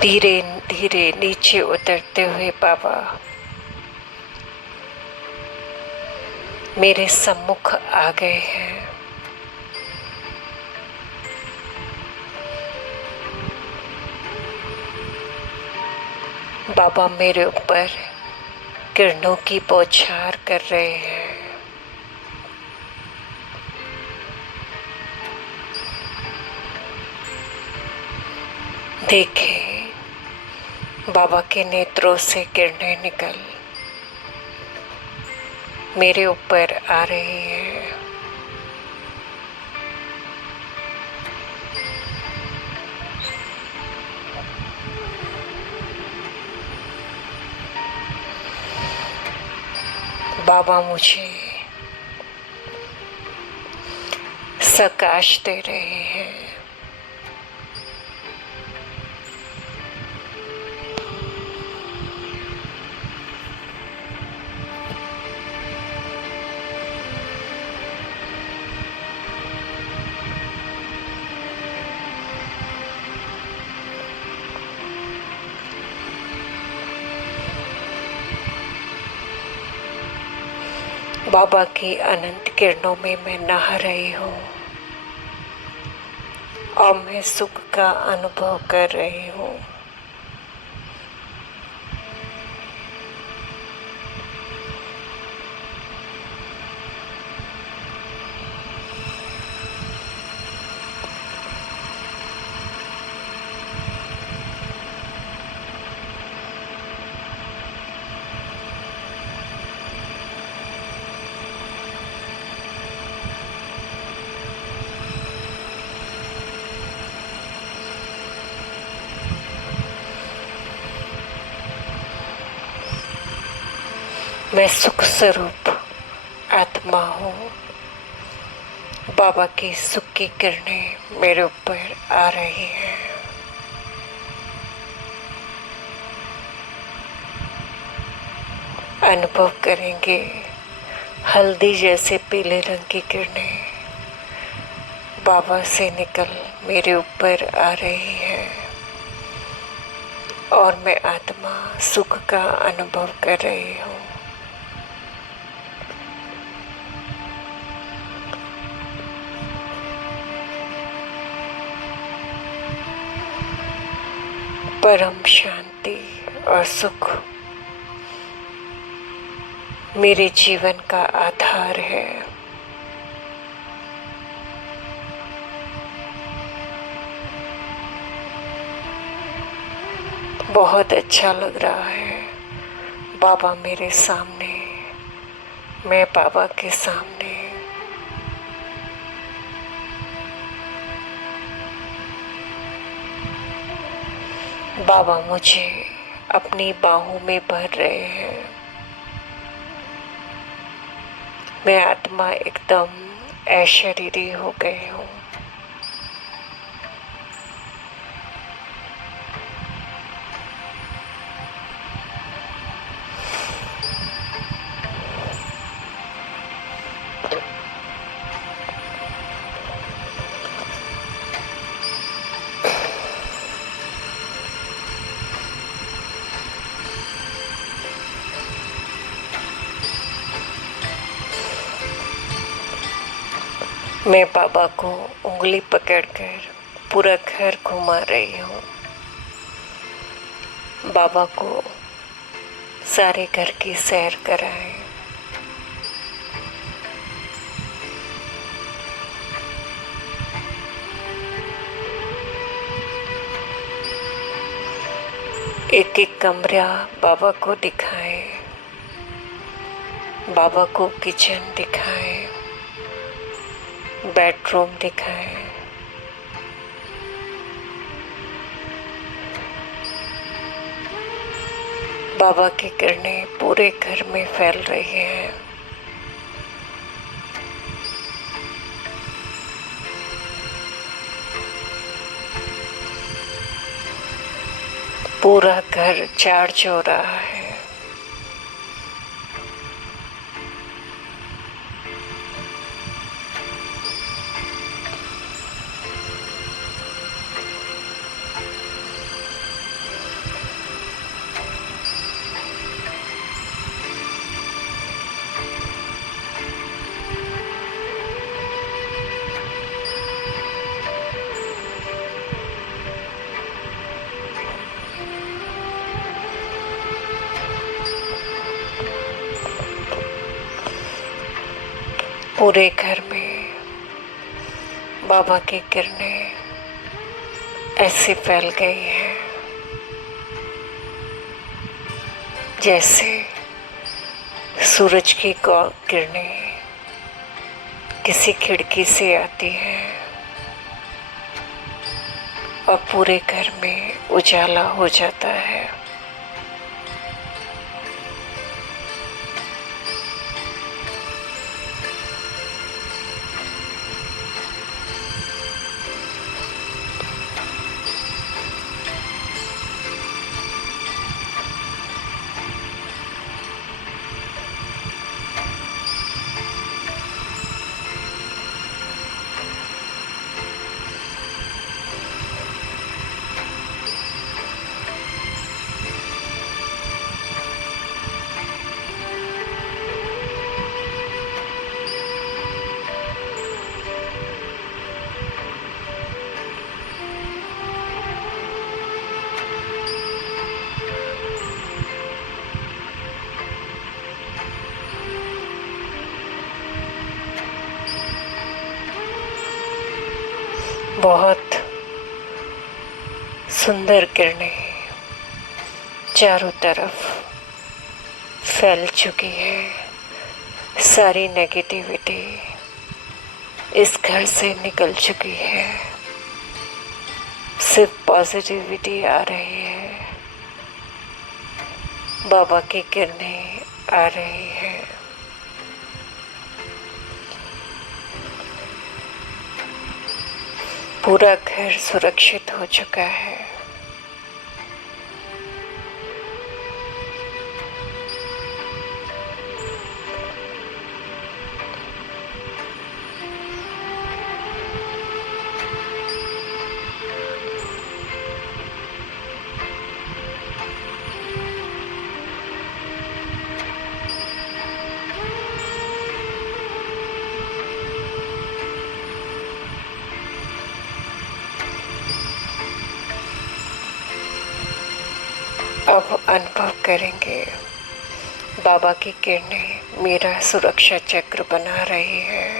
धीरे धीरे नीचे उतरते हुए बाबा मेरे सम्मुख आ गए हैं। बाबा मेरे ऊपर किरणों की बौछार कर रहे हैं। देखें, बाबा के नेत्रों से किरणें निकल मेरे ऊपर आ रही हैं। बाबा मुझे प्रकाश दे रहे हैं। बाबा की अनंत किरणों में मैं नहा रही हूँ और मैं सुख का अनुभव कर रही हूँ। मैं सुख स्वरूप आत्मा हूँ। बाबा की सुख की किरणें मेरे ऊपर आ रही हैं। अनुभव करेंगे हल्दी जैसे पीले रंग की किरणें बाबा से निकल मेरे ऊपर आ रही हैं और मैं आत्मा सुख का अनुभव कर रही हूँ। परम शांति और सुख मेरे जीवन का आधार है। बहुत अच्छा लग रहा है बाबा मेरे सामने, मैं बाबा के सामने। बाबा मुझे अपनी बाहों में भर रहे हैं। मैं आत्मा एकदम अशरीरी हो गई हूँ। मैं बाबा को उंगली पकड़कर पूरा घर घुमा रही हूँ। बाबा को सारे घर की सैर कराएं। एक एक कमरा बाबा को दिखाएं। बाबा को किचन दिखाएं, बेडरूम दिखाएं। बाबा की किरणें पूरे घर में फैल रही हैं। पूरा घर चार्ज हो रहा है। पूरे घर में बाबा की किरणें ऐसे फैल गई हैं जैसे सूरज की किरणें किसी खिड़की से आती हैं और पूरे घर में उजाला हो जाता है। बहुत सुंदर किरणें चारों तरफ फैल चुकी है। सारी नेगेटिविटी इस घर से निकल चुकी है। सिर्फ पॉजिटिविटी आ रही है। बाबा की किरणें आ रही है। पूरा घर सुरक्षित हो चुका है। अब अनुभव करेंगे बाबा की किरणें मेरा सुरक्षा चक्र बना रही है।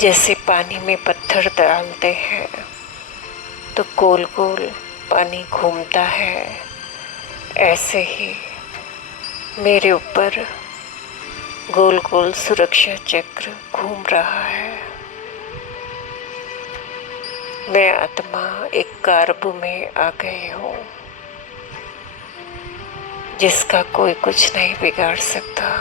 जैसे पानी में पत्थर डालते हैं तो गोल गोल पानी घूमता है, ऐसे ही मेरे ऊपर गोल गोल सुरक्षा चक्र घूम रहा है। मैं आत्मा एक कार्ब में आ गई हूँ जिसका कोई कुछ नहीं बिगाड़ सकता।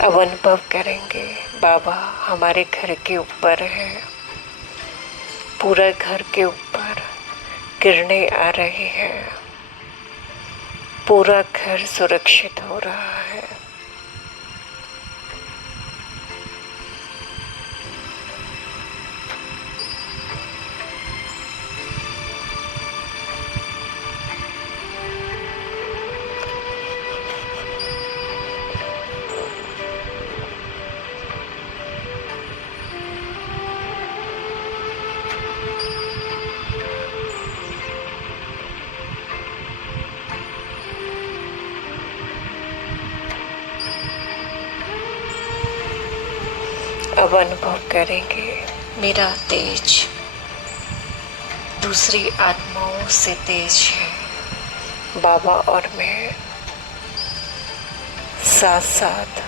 अब अनुभव करेंगे बाबा हमारे घर के ऊपर है। पूरा घर के ऊपर किरणें आ रही है। पूरा घर सुरक्षित हो रहा है। अब अनुभव करेंगे मेरा तेज दूसरी आत्माओं से तेज है। बाबा और मैं साथ साथ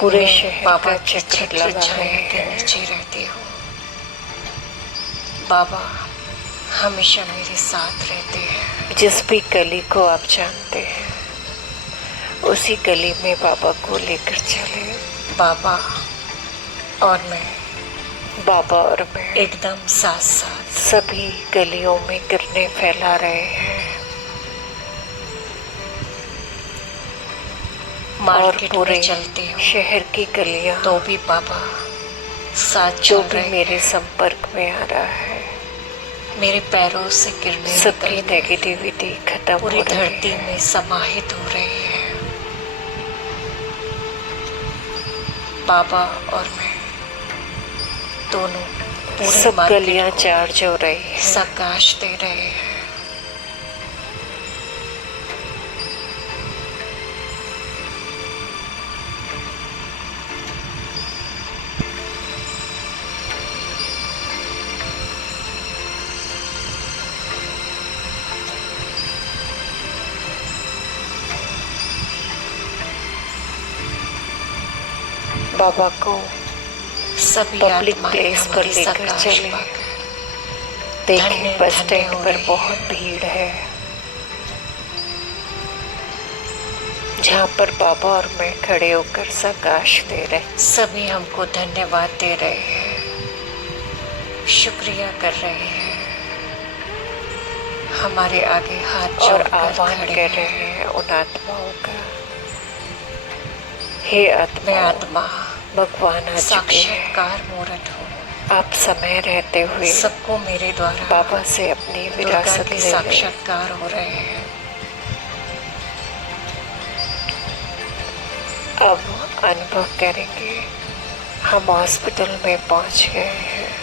पूरे शहर का चक्कर लगाने के नीचे रहती हूँ। बाबा हमेशा मेरे साथ रहते हैं। जिस भी गली को आप जानते हैं उसी गली में बाबा को लेकर चले। बाबा और मैं बाबा और मैं एकदम साथ साथ सभी गलियों में किरणें फैला रहे हैं और मार्केट पूरे में चलती हूँ शहर की गलियां तो भी बाबा साथ जो चल भी रहे मेरे हैं। संपर्क में आ रहा है मेरे पैरों से किरणें सबकी निकल नेगेटिविटी खत्म पूरी हो रही धरती है। में समाहित हो रही है। बाबा और मैं दोनों पूरे सब मार्केट गलियां को चार्ज हो रही है। प्रकाश दे रहे हैं। बाबा को सभी पब्लिक आत्माएं प्लेस पर हमारी लेकर प्रकाश चले। पाकर देखें धन्य बस धन्य स्टैंड हो पर रही बहुत है। भीड़ है जहाँ पर बाबा और मैं खड़े होकर प्रकाश दे रहे। सभी हमको धन्यवाद दे रहे हैं, शुक्रिया कर रहे हैं, हमारे आगे हाथ और जोड़कर आह्वान खड़े कर रहे हैं। हैं उन आत्माओं का, हे आत्मा, मैं आत्मा भगवान आ चुके हैं। साक्षात्कार मूर्त हूँ। आप समय रहते हुए सबको मेरे द्वारा बाबा से अपनी दुर्गा विरासत के ले लें। साक्षात्कार हो रहे हैं। अब अनुभव करेंगे हम हॉस्पिटल में पहुंच गए हैं।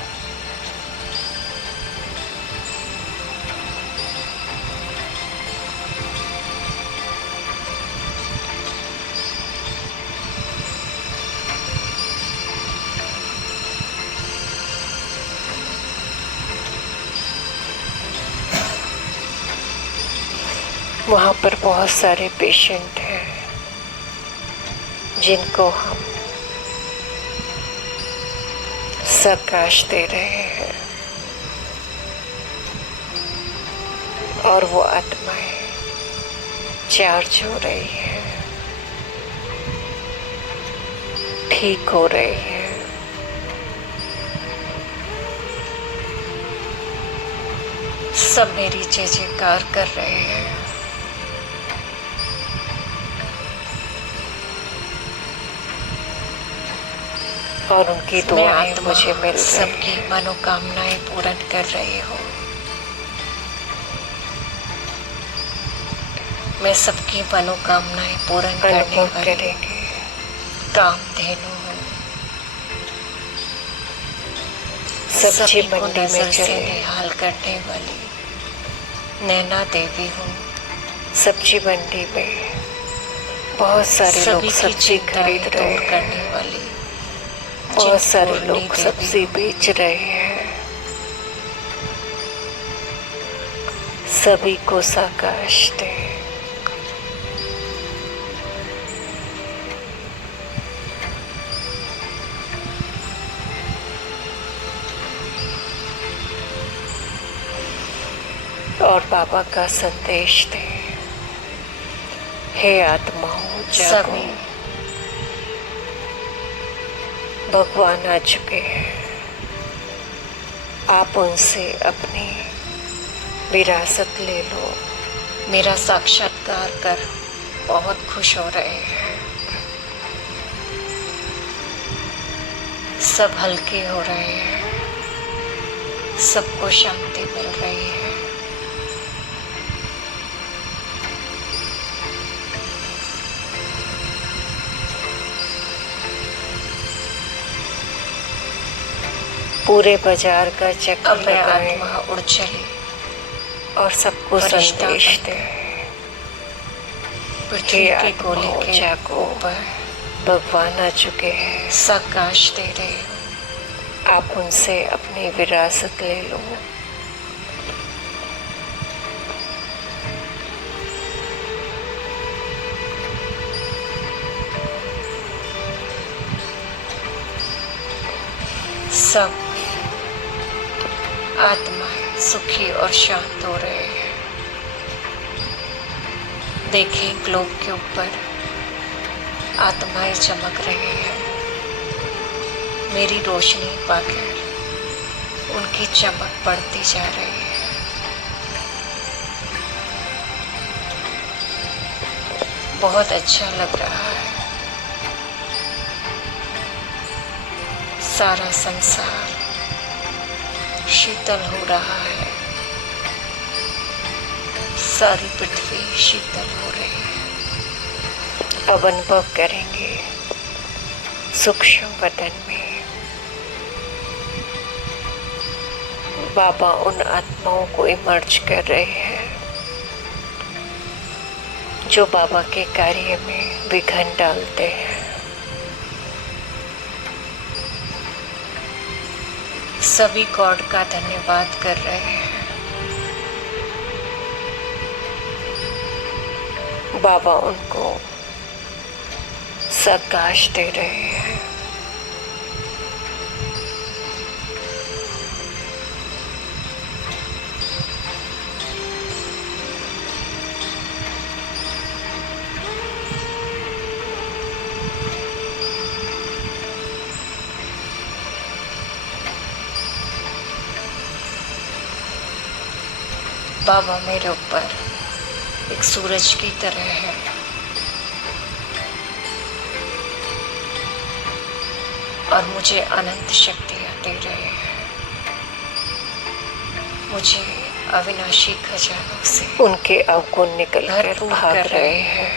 वहाँ पर बहुत सारे पेशेंट हैं जिनको हम प्रकाश दे रहे हैं और वो आत्माएं चार्ज हो रही है, ठीक हो रही है। सब मेरी जय जयकार कर रहे हैं। और उनकी मैं दुआएं आत्मा मुझे मिल रही सबकी हैं। मनोकामनाएं पूर्ण कर रही हूँ। मैं सबकी मनोकामनाएं पूर्ण करने अनुभव वाली करेंगे कामधेनु हूँ। सब्जी सभी को मंडी में नजर से चले। निहाल करने वाली नैना देवी हूँ। सब्जी मंडी में बहुत सारे लोग सभी की सब्जी चिंताएं खरीद रहे दूर हैं। करने वाली बहुत सारे चिंतपूर्णी लोग देवी सब्जी हूँ। बेच रहे हैं। सभी को साकाश दे। और बाबा का संदेश दे, हे आत्माओं जागो, सभी भगवान आ चुके हैं। आप उनसे अपनी विरासत ले लो। मेरा साक्षात्कार कर बहुत खुश हो रहे हैं। सब हल्के हो रहे हैं, सबको शांति मिल रही है। पूरे बाजार का अब चक्कर मैं लगाए आत्मा उड़ चली और सबको फरिश्ता संदेश बनकर दे, पृथ्वी हे के आत्माओं गोले के जागो, ऊपर भगवान आ चुके हैं। साकाश दे रही हूँ। आप उनसे अपनी विरासत ले लो। सब आत्माएं सुखी और शांत हो रहे हैं। देखें ग्लोब के ऊपर आत्माएं चमक रही हैं। मेरी रोशनी पाकर उनकी चमक बढ़ती जा रही है। बहुत अच्छा लग रहा है। सारा संसार शीतल हो रहा है। सारी पृथ्वी शीतल हो रही है। अब अनुभव करेंगे सूक्ष्म वतन में बाबा उन आत्माओं को इमर्ज कर रहे हैं जो बाबा के कार्य में विघ्न डालते हैं। सभी गॉड का धन्यवाद कर रहे हैं। बाबा उनको सकाश दे रहे हैं। बाबा मेरे ऊपर एक सूरज की तरह है। और मुझे अनंत शक्तियाँ दे रहे हैं। मुझे अविनाशी खजानों से उनके अवगुण निकल कर भाग रहे हैं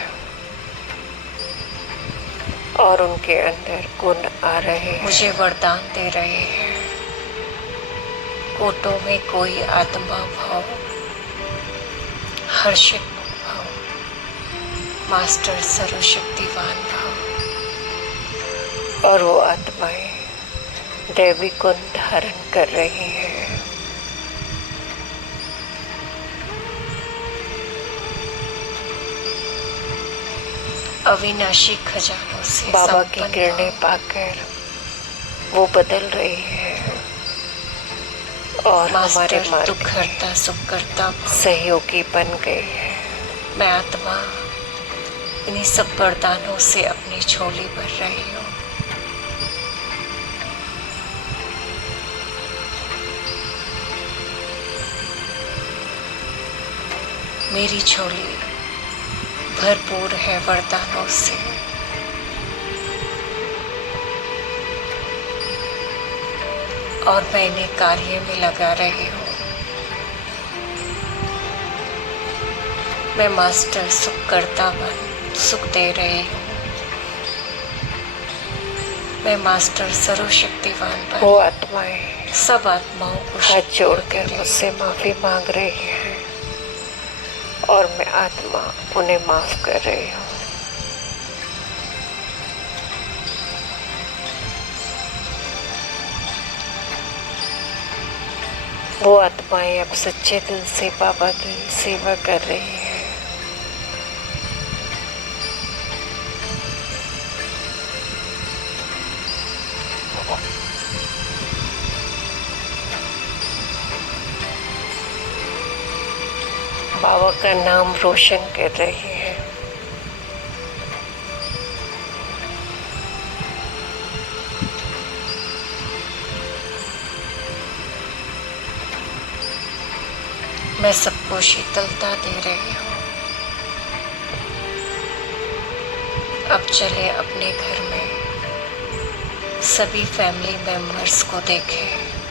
और उनके अंदर गुण आ रहे हैं। मुझे वरदान दे रहे हैं। कोटों में कोई आत्मा भाव, हर्षित भाव, मास्टर सर्वशक्तिवान भाव, और वो आत्माएं दैवी गुण धारण कर रही हैं। अविनाशी खजानों से बाबा की संपन्न किरणें भाव। पाकर वो बदल रही है और हमारे मास्टर मार्ग दुख हरता सुख करता भाव। सहयोगी बन गई है। मैं आत्मा इन्हीं सब वरदानों से अपनी झोली भर रही हूँ। मेरी झोली भरपूर है वरदानों से। और मैं इन्हें कार्य में लगा रही हूँ। मैं मास्टर सुख करता बन सुख दे रही हूँ। मैं मास्टर सर्वशक्तिवान बन वो आत्माएं सब आत्माओं को हाथ जोड़कर मुझसे माफी मांग रही हैं और मैं आत्मा उन्हें माफ कर रही हूँ। वो आत्माएं अब सच्चे दिल से बाबा की सेवा कर रही हैं। बाबा का नाम रोशन कर रही है। मैं सबको शीतलता दे रही हूँ। अब चले अपने घर में सभी फैमिली मेंबर्स को देखें।